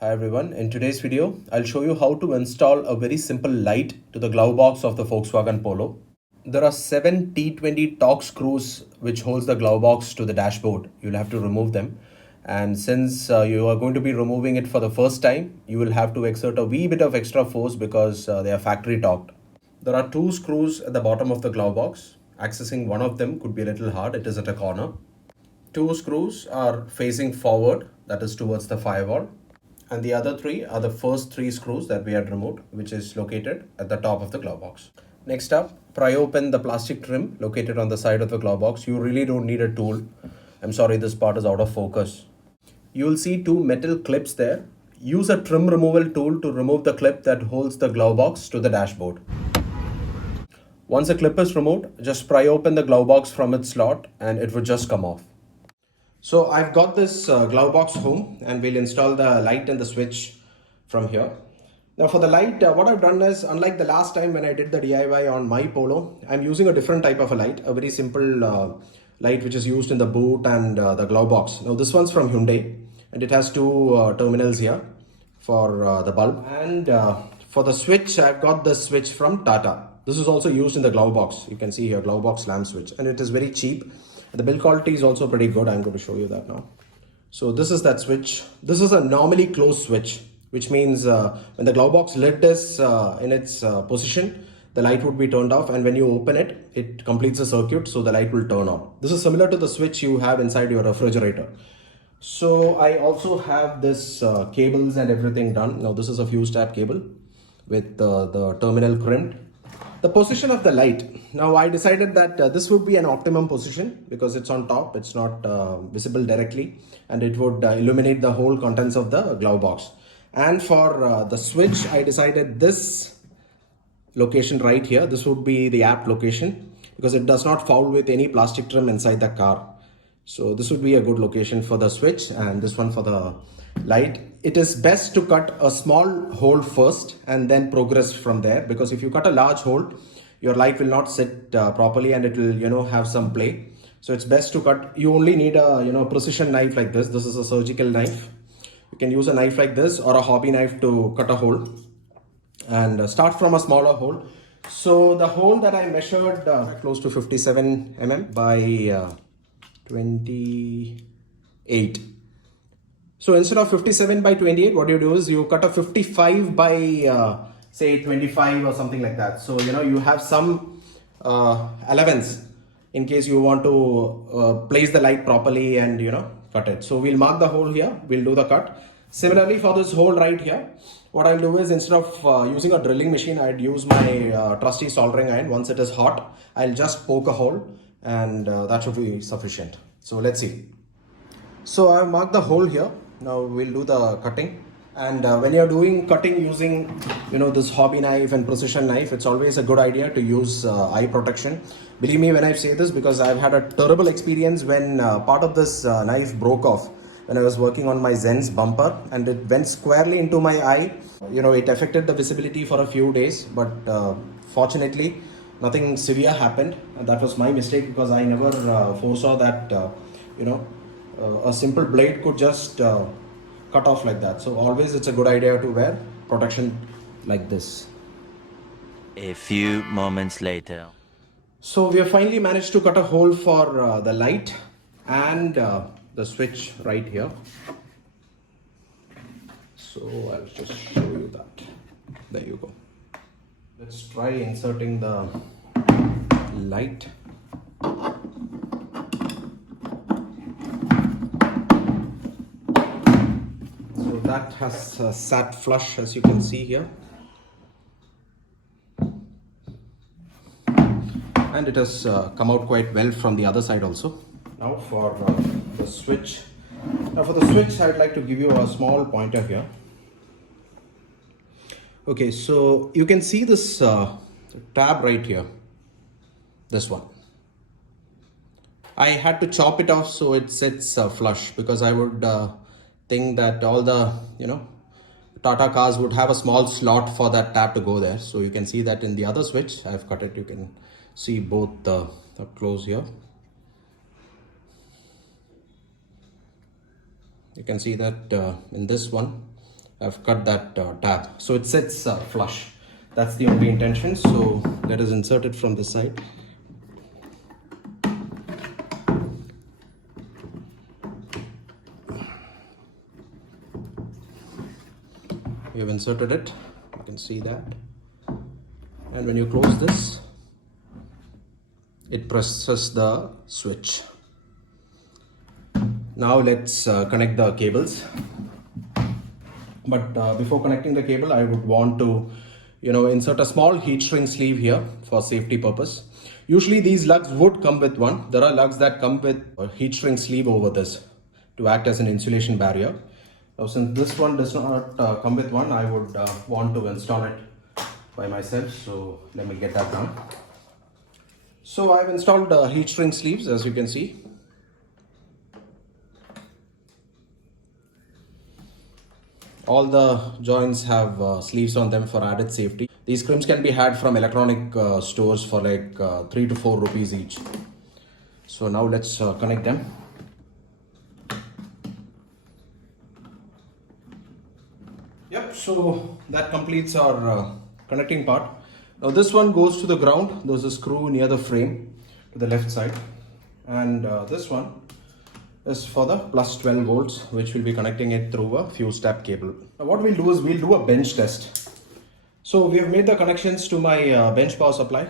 Hi everyone, in today's video, I'll show you how to install a very simple light to the glove box of the Volkswagen Polo. There are 7 T20 torque screws which holds the glove box to the dashboard. You'll have to remove them. And since you are going to be removing it for the first time, you will have to exert a wee bit of extra force because they are factory torqued. There are 2 screws at the bottom of the glove box. Accessing one of them could be a little hard, it is at a corner. 2 screws are facing forward, that is towards the firewall. And the other 3 are the first 3 screws that we had removed, which is located at the top of the glove box. Next up, pry open the plastic trim located on the side of the glove box. You really don't need a tool. I'm sorry, this part is out of focus. You will see 2 metal clips there. Use a trim removal tool to remove the clip that holds the glove box to the dashboard. Once the clip is removed, just pry open the glove box from its slot and it would just come off. So I've got this glove box home and we'll install the light and the switch from here. Now for the light, what I've done is, unlike the last time when I did the DIY on my Polo, I'm using a different type of a light, a very simple light which is used in the boot and the glove box. Now this one's from Hyundai and it has 2 terminals here for the bulb. And for the switch, I've got the switch from Tata. This is also used in the glove box. You can see here, glove box lamp switch, and it is very cheap. The build quality is also pretty good. I'm going to show you that now. So this is that switch. This is a normally closed switch, which means when the glove box lid is in its position, the light would be turned off, and when you open it, it completes the circuit, so the light will turn on. This is similar to the switch you have inside your refrigerator. So I also have this cables and everything done. Now this is a fuse tab cable with the terminal crimped. The position of the light. Now I decided that this would be an optimum position because it's on top, it's not visible directly, and it would illuminate the whole contents of the glove box. And for the switch, I decided this location right here. This would be the apt location because it does not foul with any plastic trim inside the car. So this would be a good location for the switch, and this one for the light. It is best to cut a small hole first and then progress from there, because if you cut a large hole, your light will not sit properly and it will have some play. So it's best to cut. You only need a precision knife like this. This is a surgical knife. You can use a knife like this or a hobby knife to cut a hole, and start from a smaller hole. So the hole that I measured close to 57 mm by 28. So instead of 57 by 28, what you do is you cut a 55 by say 25 or something like that. So you have some allowance in case you want to place the light properly and cut it. So we'll mark the hole here, we'll do the cut. Similarly for this hole right here, what I'll do is, instead of using a drilling machine, I'd use my trusty soldering iron. Once it is hot, I'll just poke a hole, and that should be sufficient. So let's see. So I've marked the hole here. Now we'll do the cutting. And when you're doing cutting using this hobby knife and precision knife, it's always a good idea to use eye protection. Believe me when I say this, because I've had a terrible experience when part of this knife broke off when I was working on my Zen's bumper, and it went squarely into my eye. It affected the visibility for a few days, but fortunately nothing severe happened, and that was my mistake because I never foresaw that a simple blade could just cut off like that. So always it's a good idea to wear protection like this. A few moments later. So we have finally managed to cut a hole for the light and the switch right here. So I'll just show you that. There you go. Let's try inserting the light. So that has sat flush, as you can see here. And it has come out quite well from the other side also. Now for the switch. Now for the switch, I'd like to give you a small pointer here. Okay, so you can see this tab right here, this one. I had to chop it off so it sits flush, because I would think that all the Tata cars would have a small slot for that tab to go there. So you can see that in the other switch, I've cut it. You can see both up close here. You can see that in this one I've cut that tab so it sits flush. That's the only intention. So let us insert it from this side. We have inserted it, you can see that, and when you close this, it presses the switch. Now let's connect the cables. But before connecting the cable, I would want to insert a small heat shrink sleeve here for safety purpose. Usually these lugs would come with one. There are lugs that come with a heat shrink sleeve over this to act as an insulation barrier. Now since this one does not come with one, I would want to install it by myself. So let me get that done. So I've installed heat shrink sleeves, as you can see. All the joints have sleeves on them for added safety. These screws can be had from electronic stores for like 3 to 4 rupees each. So now let's connect them. Yep, so that completes our connecting part. Now this one goes to the ground. There's a screw near the frame to the left side, and this one is for the plus 12 volts, which will be connecting it through a fuse tab cable. Now what we'll do is we'll do a bench test. So we have made the connections to my bench power supply.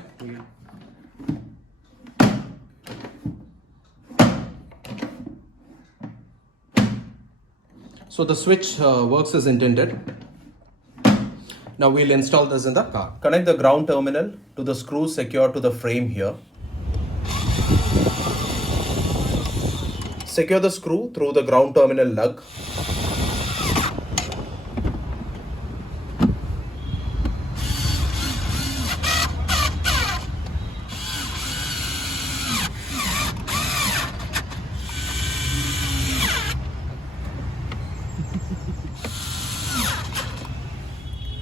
So the switch works as intended. Now we'll install this in the car. Connect the ground terminal to the screw secured to the frame here. Secure the screw through the ground terminal lug.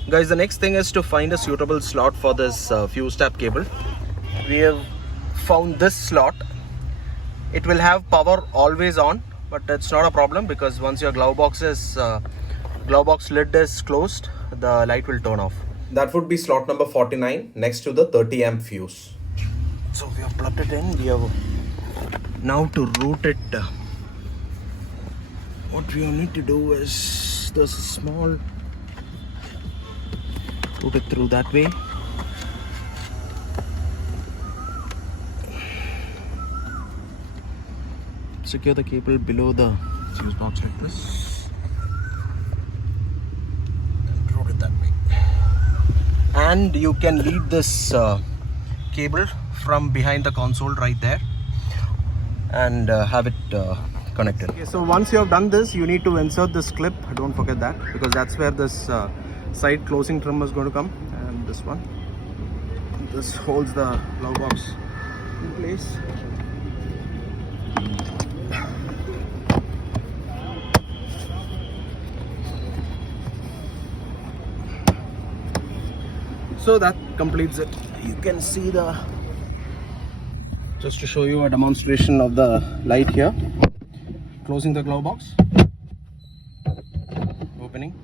Guys, the next thing is to find a suitable slot for this fuse tab cable. We have found this slot. It will have power always on, but it's not a problem because once your glove box lid is closed, the light will turn off. That would be slot number 49 next to the 30 amp fuse. So we have plugged it in. We have now to route it. What we need to do is there's a small route it through that way. Secure the cable below the fuse box like this and route it that way. And you can lead this cable from behind the console right there and have it connected. Okay, so once you have done this, you need to insert this clip. Don't forget that, because that's where this side closing trim is going to come, and this one. This holds the glove box in place. So that completes it. You can see just to show you a demonstration of the light here. Closing the glove box, opening.